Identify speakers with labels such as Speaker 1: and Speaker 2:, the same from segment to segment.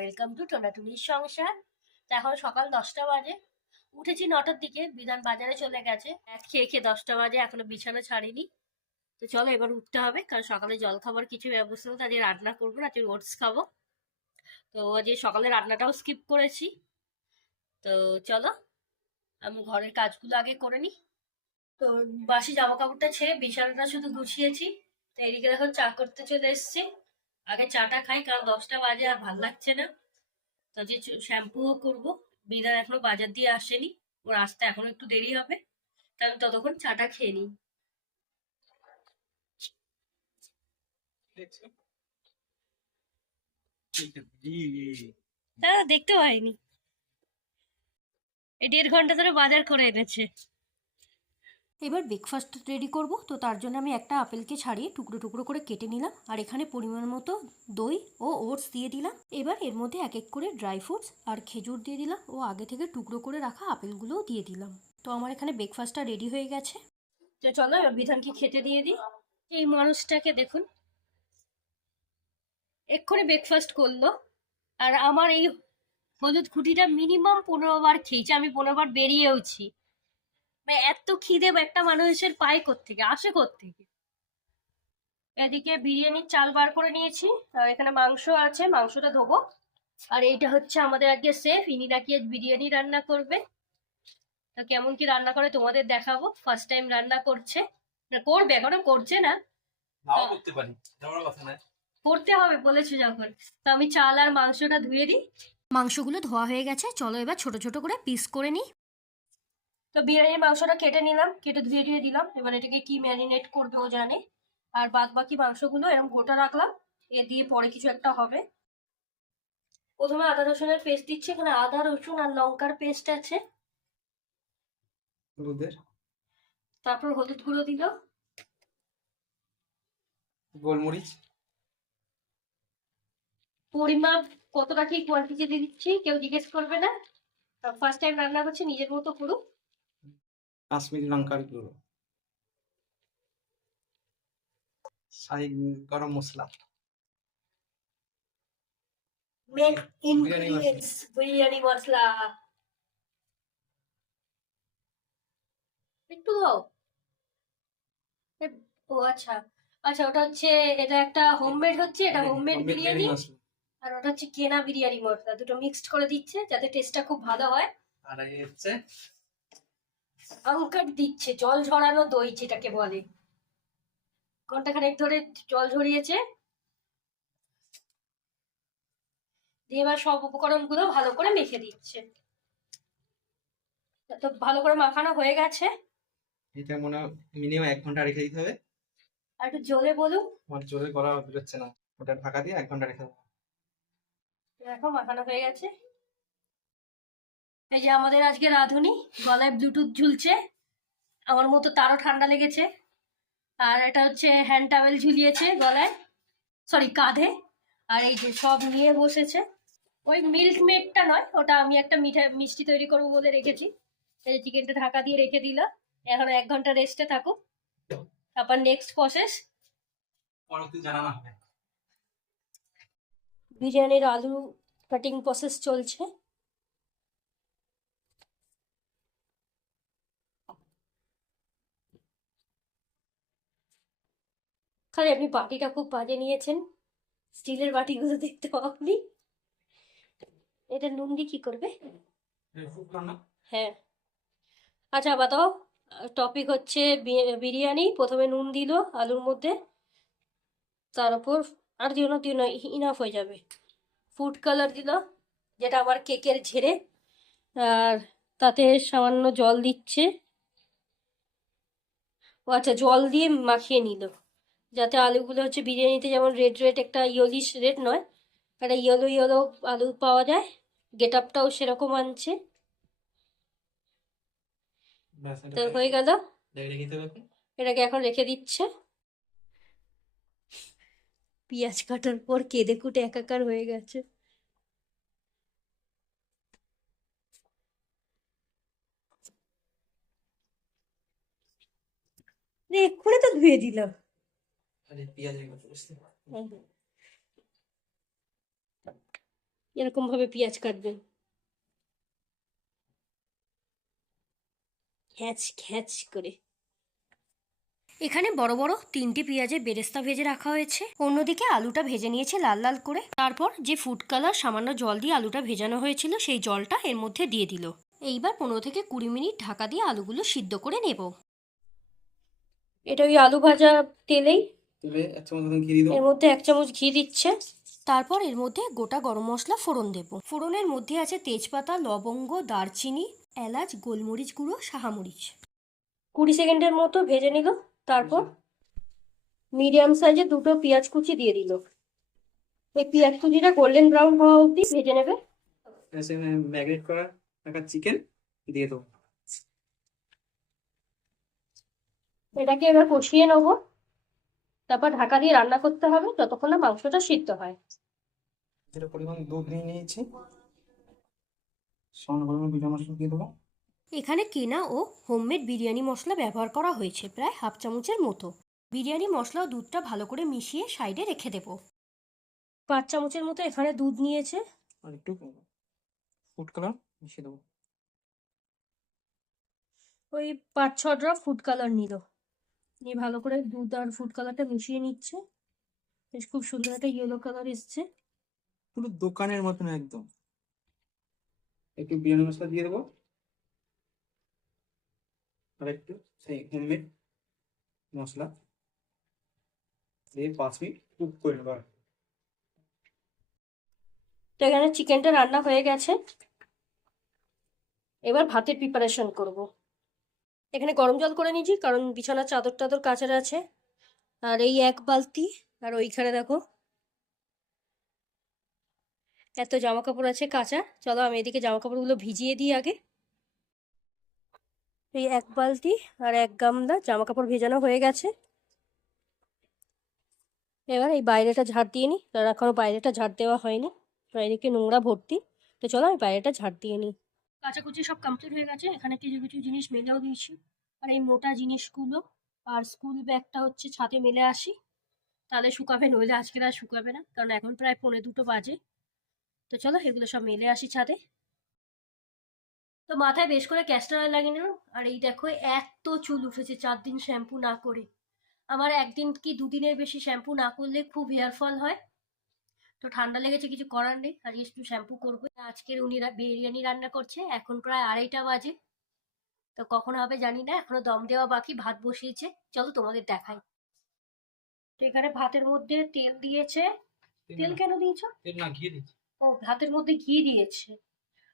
Speaker 1: Welcome to টোনাটুনির সংসার। এখন সকাল দশটা বাজে। উঠেছি নটার দিকে, বিধান বাজারে চলে গেছে। এক খেয়ে খেয়ে দশটা বাজে, এখনও বিছানা ছাড়িনি। তো চলো এবার উঠতে হবে, কারণ সকালে জল খাবার কিছু ব্যবস্থা আজকে রান্না করব না ওটস খাব। তো আজকে সকালে রান্নাটাও স্কিপ করেছি। তো চলো, আমি ঘরের কাজগুলো আগে করে নিই। তো বাসি জামা কাপড়টা ছেড়ে বিছানাটা শুধু গুছিয়েছি। তো এদিকে দেখো চা করতে চলে এসেছি। আগে চাটা খাই কারণ দশটা বাজে আর ভালো লাগছে না। তো যে শ্যাম্পুও করব। বিদার এখনও বাজার দিয়ে আসেনি। ওর আসতে এখনও একটু দেরি হবে। তা আমি ততক্ষণ চাটা খেয়ে নিই। দেখতে পাইনি এই দেড় ঘণ্টা ধরে বাজার করে এনেছে।
Speaker 2: এবার ব্রেকফাস্ট রেডি করব। তো তার জন্য আমি একটা আপেলকে ছাড়িয়ে টুকরো টুকরো করে কেটে নিলাম। আর এখানে পরিমাণ মতো দই ও ওটস দিয়ে দিলাম। এবার এর মধ্যে এক এক করে ড্রাই ফ্রুটস আর খেজুর দিয়ে দিলাম। ও আগে থেকে টুকরো করে রাখা আপেলগুলোও দিয়ে দিলাম। তো আমার এখানে ব্রেকফাস্টটা রেডি হয়ে গেছে।
Speaker 1: তো চলো এবার বিধানকে খেতে দিয়ে দিই। এই মানুষটাকে দেখুন। এক্ষুনি ব্রেকফাস্ট করল। আর আমার এই হলুদ খুঁটিটা মিনিমাম পনেরো বার খেয়েছি। আমি পনেরো বার বেরিয়েওছি। এত খিদে একটা মানুষের পায় কোত্থেকে? আসে কোত্থেকে? এদিকে বিরিয়ানির চাল বার করে নিয়েছি। এখানে মাংস আছে মাংসটা ধোবো। আর এইটা হচ্ছে আমাদের আজকে সেফ ইনি নাকি আজ বিরিয়ানি রান্না করবে। তো কেমন কি রান্না করে তোমাদের দেখাবো। ফার্স্ট টাইম রান্না করছে। না করবে এখনও করছে না।
Speaker 3: নাও করতে পারি কথা নয়
Speaker 1: করতে হবে বলেছে যখন। তো আমি চাল আর মাংসটা ধুয়ে দিই।
Speaker 2: মাংসগুলো ধোয়া হয়ে গেছে চলো এবার ছোট ছোট করে পিস করে নিই।
Speaker 1: তো বিরিয়ানির মাংসটা কেটে নিলাম কেটে ধুয়ে ধুয়ে দিলাম। এবার এটাকে কি ম্যারিনেট করবে ও জানে। আর বাদ বাকি মাংসগুলো এরকম গোটা রাখলাম। এ দিয়ে পরে কিছু একটা হবে। প্রথমে আদা রসুনের পেস্ট দিচ্ছি। এখানে আদা রসুন আর লঙ্কার পেস্ট আছে।
Speaker 3: হলুদের।
Speaker 1: তারপর হলুদ গুঁড়ো দিল।
Speaker 3: গোলমরিচ।
Speaker 1: পরিমাপ কতটা কি কোয়ান্টিটি দিচ্ছি কেউ জিজ্ঞেস করবে না। ফার্স্ট টাইম রান্না করছি নিজের মতো করুক।
Speaker 3: কাশ্মীরি লঙ্কার গুঁড়ো। গরম মশলা।
Speaker 1: মেন
Speaker 3: বিরিয়ানি
Speaker 1: বিরিয়ানি মশলা। একটু ও আচ্ছা আচ্ছা ওটা হচ্ছে এটা একটা হোমমেড হচ্ছে এটা হোমমেড বিরিয়ানি। আর ওটা হচ্ছে কেনা বিরিয়ানি মশলা দুটো মিক্সড করে দিচ্ছে যাতে টেস্টটা খুব ভালো হয়।
Speaker 3: আর এই হচ্ছে
Speaker 1: আঙ্কার দিচ্ছে জল ঝরানো দই যেটাকে বলে। ঘন্টাখানেক ধরে জল ঝরিয়েছে। দিয়ে এবার সব উপকরণগুলো ভালো করে মেখে দিচ্ছে। তো ভালো করে মাখানো হয়ে গেছে।
Speaker 3: এটা মনে মিনিমাম এক ঘণ্টা রেখে দিতে হবে।
Speaker 1: আর একটু জোরে বলুন।
Speaker 3: আমার জোরে গলা বেরোচ্ছে না। ওটা ঢাকা দিয়ে এক ঘণ্টা রেখে দেবো।
Speaker 1: দেখো মাখানো হয়ে গেছে। এই যে আমাদের আজকে রাঁধুনি গলায় ব্লুটুথ ঝুলছে আমার মতো তারও ঠান্ডা লেগেছে। আর এটা হচ্ছে হ্যান্ড টাওয়েল ঝুলিয়েছে গলায় সরি কাঁধে। আর এই যে সব নিয়ে বসেছে। ওই মিল্ক মেডটা নয় ওটা আমি একটা মিঠা মিষ্টি তৈরি করব বলে রেখেছি। এই চিকেনটা ঢাকা দিয়ে রেখে দিল। এখন এক ঘণ্টা রেস্টে থাকুক। তারপর নেক্সট প্রসেস বিরিয়ানির আলু কাটিং প্রসেস চলছে। খালি আপনি বাটিটা খুব বাজে নিয়েছেন। স্টিলের বাটিগুলো দেখতে পাবনি এটা নুন দিয়ে কি করবে? হ্যাঁ। আচ্ছা বাতাও টপিক হচ্ছে বিরিয়ানি। প্রথমে নুন দিল আলুর মধ্যে। তার উপর আর দিও না দিও না ইনাফ হয়ে যাবে। ফুড কালার দিল যেটা আমার কেকের ঝেড়ে। আর তাতে সামান্য জল দিচ্ছে। ও আচ্ছা জল দিয়ে মাখিয়ে নিল। যাতে আলুগুলো হচ্ছে বিরিয়ানিতে যেমন রেড রেড একটা ইয়েলিশ রেড নয় একটা ইয়েলো ইয়েলো আলু পাওয়া যায়। গেট আপটাও সেরকম আনছে। তো হয়ে গেল। এটাকে এখন রেখে দিচ্ছে। পেঁয়াজ কাটার পর কেঁদে কুটে একাকার হয়ে গেছে। এক্ষুনি তো ধুয়ে দিলাম
Speaker 3: আরে পেঁয়াজ রেখে বুঝতে
Speaker 1: হুম। এরকম ভাবে পেঁয়াজ কাটবেন খ্যাচ খ্যাচ করে
Speaker 2: এখানে বড় বড় তিনটে পেঁয়াজে বেরেস্তা ভেজে রাখা হয়েছে। অন্যদিকে আলুটা ভেজে নিয়েছে লাল লাল করে। তারপর যে ফুড কালার সামান্য জল দিয়ে আলুটা ভেজানো হয়েছিল সেই জলটা এর মধ্যে দিয়ে দিল। এইবার পনেরো থেকে কুড়ি মিনিট ঢাকা দিয়ে আলুগুলো সিদ্ধ করে নেব।
Speaker 1: এটা ওই আলু ভাজা তেলেই?
Speaker 3: তবে এক চামচ মতন ঘি দিয়ে
Speaker 1: এর মধ্যে এক চামচ ঘি দিচ্ছে।
Speaker 2: তারপর এর মধ্যে গোটা গরম মশলা ফোড়ন দেব। ফোড়নের মধ্যে আছে তেজপাতা লবঙ্গ দারচিনি এলাচ গোলমরিচ গুঁড়ো সাহামরিচ।
Speaker 1: কুড়ি সেকেন্ডের মতো ভেজে নিল। তারপর মিডিয়াম সাইজে দুটো পেঁয়াজ কুচি দিয়ে দিল। এই পেঁয়াজ কুচিটা গোল্ডেন ব্রাউন হওয়া অবধি ভেজে নেবে।
Speaker 3: ম্যাগনেট করা একটা চিকেন দিয়ে দেবো।
Speaker 1: এটাকে এবার কষিয়ে নেব। তারপর ঢাকা দিয়ে রান্না করতে হবে যতক্ষণ না মাংসটা সিদ্ধ হয়।
Speaker 3: যেটা পরিমাণ দুধ নিয়ে নিয়েছি। সামান্য পরিমাণ বিটা মশলা দিয়ে দেবো।
Speaker 2: এখানে কেনা ও হোমমেড বিরিয়ানি মশলা ব্যবহার করা হয়েছে প্রায় হাফ চামচের মতো। বিরিয়ানি মশলা ও দুধটা ভালো করে মিশিয়ে সাইডে রেখে দেব।
Speaker 1: পাঁচ চামচের মতো এখানে দুধ নিয়েছে।
Speaker 3: আর একটু ফুড কালার মিশিয়ে দেবো।
Speaker 1: ওই পাঁচ ছ ড্রপ ফুড কালার নিল। নিয়ে ভালো করে দুধ আর ফুড কালারটা মিশিয়ে নিচ্ছে। বেশ খুব সুন্দর একটা ইয়েলো কালার এসছে।
Speaker 3: পুরো দোকানের মতন একদম। একটু বিরিয়ানি মশলা দিয়ে দেবো। আর একটু সেই হোমমেড মশলা। দিয়ে পাঁচ মিনিট কুক করে নেব
Speaker 1: তো এখানে চিকেনটা রান্না হয়ে গেছে। এবার ভাতের প্রিপারেশন করব। এখানে গরম জল করে নিয়েছি, কারণ বিছানার চাদর টাদর কাচার আছে। আর এই এক বালতি, আর ওইখানে দেখো এত জামা কাপড় আছে কাঁচা। চলো আমি এদিকে জামা কাপড়গুলো ভিজিয়ে দিই আগে। এই এক বালতি আর এক গামলা জামা কাপড় ভেজানো হয়ে গেছে। এবার এই বাইরেটা ঝাড় দিয়ে নিই, কারণ এখনও বাইরেটা ঝাড় দেওয়া হয়নি। বাইরেকে নোংরা ভর্তি। তো চলো আমি বাইরেটা ঝাড় দিয়ে নিই। কাচাকুচি সব কমপ্লিট হয়ে গেছে। এখানে কিছু কিছু জিনিস মেলেও দিয়েছি। আর এই মোটা জিনিসগুলো, আর স্কুল ব্যাগটা হচ্ছে ছাদে মেলে আসি। তাহলে শুকাবে, নইলে আজকে আর শুকাবে না, কারণ এখন প্রায় পৌনে দুটো বাজে। তো চলো, এগুলো সব মেলে আসি ছাদে। তো মাথায় বেশ করে ক্যাস্টার অয়েল লাগিয়ে নিলাম। আর এই দেখো, এত চুল উঠেছে, চার দিন শ্যাম্পু না করে। আমার একদিন কি দুদিনের বেশি শ্যাম্পু না করলে খুব হেয়ার ফল হয়? তো ঠান্ডা লেগেছে কিছু করার নেই। আর একটু শ্যাম্পু করব। আজকের উনি বিরিয়ানি রান্না করছে এখন প্রায় আড়াইটা বাজে। তো কখন হবে জানি না এখনও দম দেওয়া বাকি ভাত বসিয়েছে। চলো তোমাদের দেখাই। তো এখানে ভাতের মধ্যে তেল দিয়েছে। তেল কেন দিয়েছ?
Speaker 3: তেল না ঘি দিচ্ছি
Speaker 1: ও ভাতের মধ্যে ঘি দিয়েছে।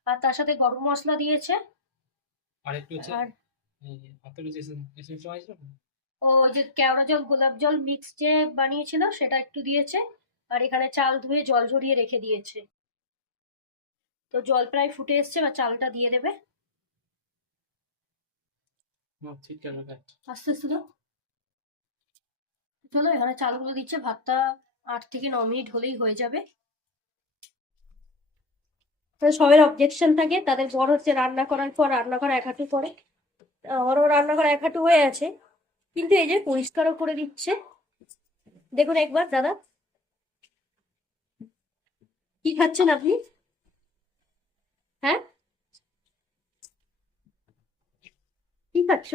Speaker 1: আর তার সাথে গরম মশলা দিয়েছে।
Speaker 3: আর একটু হচ্ছে
Speaker 1: আর ও যে কেওড়া জল গোলাপ জল মিক্স যে বানিয়েছিল সেটা একটু দিয়েছে। আর এখানে চাল ধুয়ে জল ঝরিয়ে রেখে দিয়েছে। তো জল প্রায় ফুটে এসছে বা চালটা দিয়ে দেবে। আস্তে আস্তে দাও চলো এখানে চালগুলো দিচ্ছে ভাতটা আট থেকে ন মিনিট হলেই হয়ে যাবে। সবের অবজেকশন থাকে তাদের বড় হচ্ছে রান্না করার পর রান্না করা এক হাঁটু করে আমারও রান্না করা এক হাঁটু হয়ে আছে। কিন্তু এই যে পরিষ্কারও করে দিচ্ছে। দেখুন একবার দাদা। কি খাচ্ছেন আপনি? হ্যাঁ? কি খাচ্ছ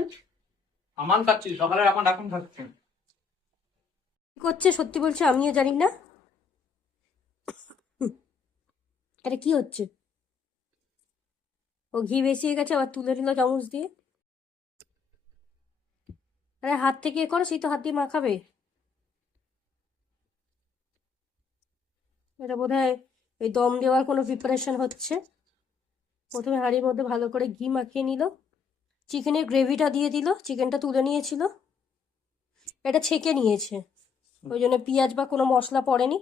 Speaker 3: আমান খাচ্ছি সকালে এখন এখন খাচ্ছি।
Speaker 1: কি করছে? সত্যি বলছে আমিও জানি না। এটা কি হচ্ছে? ও ঘি বেশি হয়ে গেছে আবার তুলে নিল চামচ দিয়ে। আরে হাত থেকে এ করো সেই তো হাত দিয়ে মাখাবে। এটা বোধ হয় ওই দম দেওয়ার কোনো প্রিপারেশন হচ্ছে? প্রথমে হাঁড়ির মধ্যে ভালো করে ঘি মাখিয়ে নিল। চিকেনের গ্রেভিটা দিয়ে দিল। চিকেনটা তুলে নিয়েছিল। এটা ছেঁকে নিয়েছে। ওই জন্য পেঁয়াজ বা কোনো মশলা পড়েনি।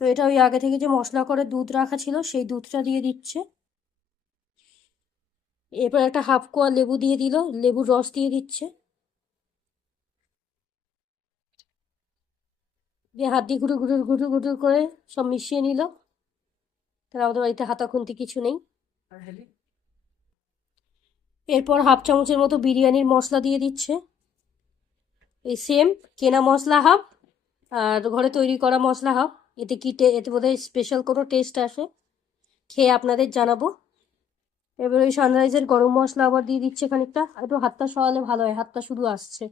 Speaker 1: তো এটা ওই আগে থেকে যে মশলা করে দুধ রাখা ছিল, সেই দুধটা দিয়ে দিচ্ছে। এরপর একটা হাফ কোয়া লেবু দিয়ে দিল। লেবুর রস দিয়ে দিচ্ছে। দিয়ে হাত দিয়ে ঘুরু ঘুরু ঘুরু ঘুরু করে সব মিশিয়ে নিল। তাহলে আমাদের বাড়িতে হাতা খুন্তি কিছু নেই। এরপর হাফ চামচের মতো বিরিয়ানির মশলা দিয়ে দিচ্ছে। এই সেম কেনা মশলা হাফ আর ঘরে তৈরি করা মশলা হাফ। এতে কি এতে বোধহয় স্পেশাল কোনো টেস্ট আসে? খেয়ে আপনাদের জানাব। এবার ওই সানরাইজের গরম মশলা আবার দিয়ে দিচ্ছে খানিকটা। একটু হাতটা সরালে ভালো হয় হাতটা শুধু আসছে।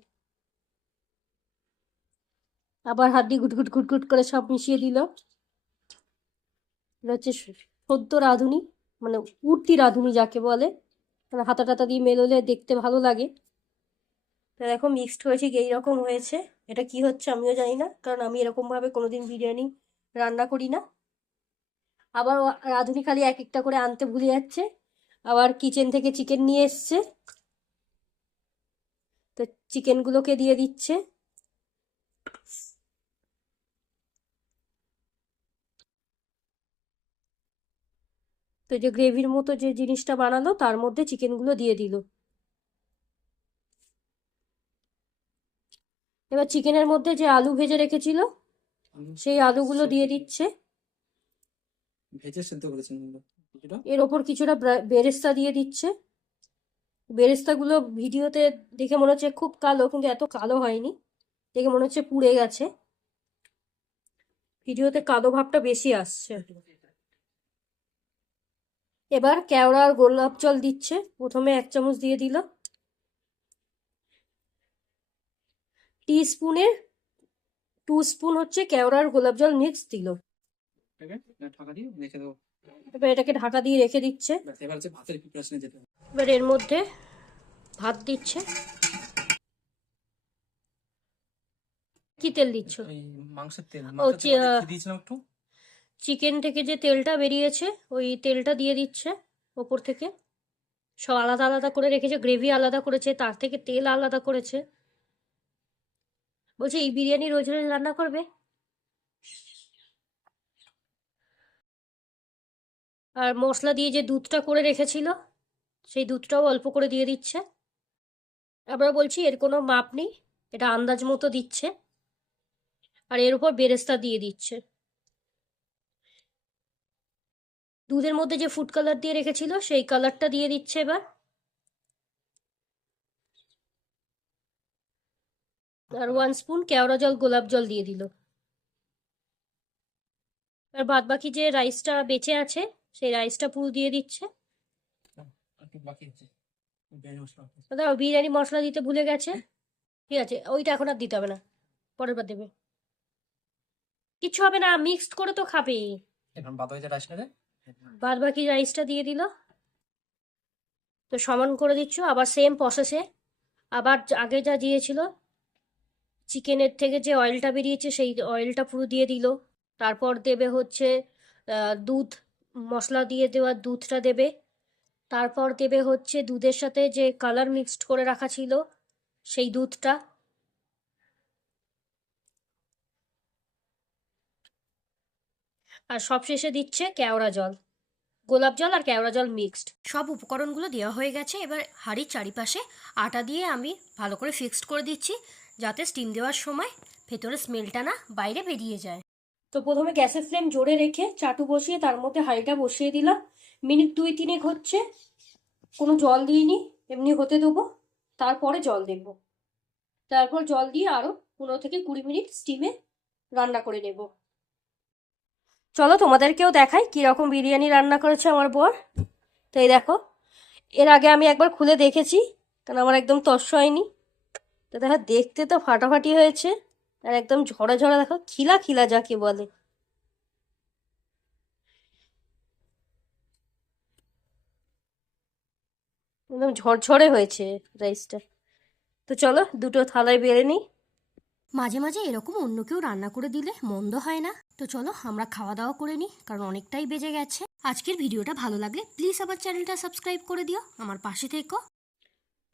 Speaker 1: আবার হাত দিয়ে গুটগুট গুটগুট করে সব মিশিয়ে দিল। এটা হচ্ছে সদ্য রাঁধুনি মানে উঠতি রাঁধুনি যাকে বলে। মানে হাতা টাতা দিয়ে মেলোলে দেখতে ভালো লাগে। তা দেখো মিক্সড হয়েছে কি এইরকম হয়েছে। এটা কি হচ্ছে আমিও জানি না, কারণ আমি এরকমভাবে কোনোদিন বিরিয়ানি রান্না করি না। আবার রাঁধুনি খালি এক একটা করে আনতে ভুলে যাচ্ছে। আবার কিচেন থেকে চিকেন নিয়ে এসছে। তো চিকেনগুলোকে দিয়ে দিচ্ছে। তো যে গ্রেভির মতো যে জিনিসটা বানালো তার মধ্যে চিকেনগুলো দিয়ে দিল। এবার চিকেনের মধ্যে যে আলু ভেজে রেখেছিল সেই আলুগুলো দিয়ে দিচ্ছে।
Speaker 3: ভেজে সেদ্ধ করেছেন
Speaker 1: এর ওপর কিছুটা বেরেস্তা দিয়ে দিচ্ছে। বেরেস্তাগুলো ভিডিওতে দেখে মনে হচ্ছে খুব কালো কিন্তু এত কালো হয়নি। দেখে মনে হচ্ছে পুড়ে গেছে। ভিডিওতে কালো ভাবটা বেশি আসছে। এবার কেওড়া আর গোলাপ জল দিচ্ছে। প্রথমে এক চামচ দিয়ে দিল। টি স্পুনে টু স্পুন হচ্ছে কেওড়া আর গোলাপ জল মিক্স দিল।
Speaker 3: এটাকে ঢাকা দিয়ে রেখে
Speaker 1: এবার এটাকে ঢাকা দিয়ে রেখে দিচ্ছে।
Speaker 3: এবার
Speaker 1: এর মধ্যে ভাত দিচ্ছে। কি তেল দিচ্ছ?
Speaker 3: মাংসের তেল দিয়েছিলাম একটু।
Speaker 1: চিকেন থেকে যে তেলটা বেরিয়েছে, ওই তেলটা দিয়ে দিচ্ছে ওপর থেকে। সব আলাদা আলাদা করে রেখেছে গ্রেভি আলাদা করেছে, তার থেকে তেল আলাদা করেছে। বলছে, এই বিরিয়ানি রোজ রোজ রান্না করবে? আর মশলা দিয়ে যে দুধটা করে রেখেছিল, সেই দুধটাও অল্প করে দিয়ে দিচ্ছে। আবার বলছি, এর কোনো মাপ নেই, এটা আন্দাজ মতো দিচ্ছে। আর এর উপর বেরেস্তা দিয়ে দিচ্ছে। দুধের মধ্যে যে ফুড কালার দিয়ে রেখেছিল সেই কালারটা দিয়ে দিচ্ছে এবার। আর ওয়ান স্পুন কেওড়া জল গোলাপ জল দিয়ে দিল। আর বাদ বাকি যে রাইসটা বেঁচে আছে সেই রাইসটা পুরো দিয়ে দিচ্ছে। দাদা বিরিয়ানি মশলা দিতে ভুলে গেছে। ঠিক আছে ওইটা এখন আর দিতে হবে না। পরের বার দেবে। কিচ্ছু হবে না মিক্সড করে তো খাবে।
Speaker 3: এখন বাদ হয়ে যায় রাইস
Speaker 1: বাদ বাকি রাইসটা দিয়ে দিল। তো সমান করে দিচ্ছ, আবার সেম প্রসেসে আবার আগে যা দিয়েছিল চিকেনের থেকে যে অয়েলটা বেরিয়েছে, সেই অয়েলটা পুরো দিয়ে দিল। তারপর দেবে হচ্ছে দুধ, মশলা দিয়ে দেওয়া দুধটা দেবে। তারপর দেবে হচ্ছে দুধের সাথে যে কালার মিক্সড করে রাখা ছিল, সেই দুধটা। আর সবশেষে দিচ্ছে কেওড়া জল। গোলাপ জল আর কেওড়া জল মিক্সড সব উপকরণগুলো দেওয়া হয়ে গেছে। এবার হাঁড়ির চারিপাশে আটা দিয়ে আমি ভালো করে ফিক্সড করে দিচ্ছি যাতে স্টিম দেওয়ার সময় ভেতরে স্মেলটা না বাইরে বেরিয়ে যায়। তো প্রথমে গ্যাসের ফ্লেম জোরে রেখে চাটু বসিয়ে তার মধ্যে হাঁড়িটা বসিয়ে দিলাম। মিনিট দুই তিনেক হচ্ছে। কোনো জল দিইনি এমনি হতে দেবো। তারপরে জল দেবো তারপর জল দিয়ে আরও পনেরো থেকে কুড়ি মিনিট স্টিমে রান্না করে নেব। চলো তোমাদেরকেও দেখাই কীরকম বিরিয়ানি রান্না করেছে আমার বর। তো এই দেখো, এর আগে আমি একবার খুলে দেখেছি, কারণ আমার একদম তস্য হয়নি। তো দেখো, দেখতে তো ফাটাফাটি হয়েছে, আর একদম ঝরা ঝরা, দেখো, খিলা খিলা যাকে বলে। একদম ঝরঝরে হয়েছে রাইসটা তো চলো, দুটো থালায় বেড়ে নিই। মাঝে মাঝে এরকম অন্য কেউ রান্না করে দিলে মন্দ হয় না। তো চলো আমরা খাওয়া দাওয়া করে নিই কারণ অনেকটাই বেজে গেছে। আজকের ভিডিওটা ভালো লাগলে প্লিজ আমার চ্যানেলটা সাবস্ক্রাইব করে দিও আমার পাশে থেকো।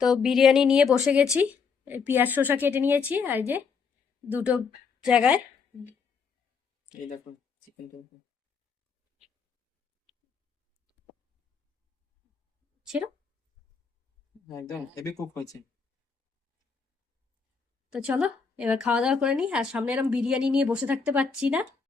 Speaker 1: তো বিরিয়ানি নিয়ে বসে গেছি এই পেঁয়াজ শসা কেটে নিয়েছি আর যে দুটো জায়গায়।
Speaker 3: এই দেখো
Speaker 1: ছিল
Speaker 3: একদম হেভি কুক হয়েছে।
Speaker 1: তো চলো এবার খাওয়া দাওয়া করে নিই আর সামনে এরম বিরিয়ানি নিয়ে বসে থাকতে পারছি না।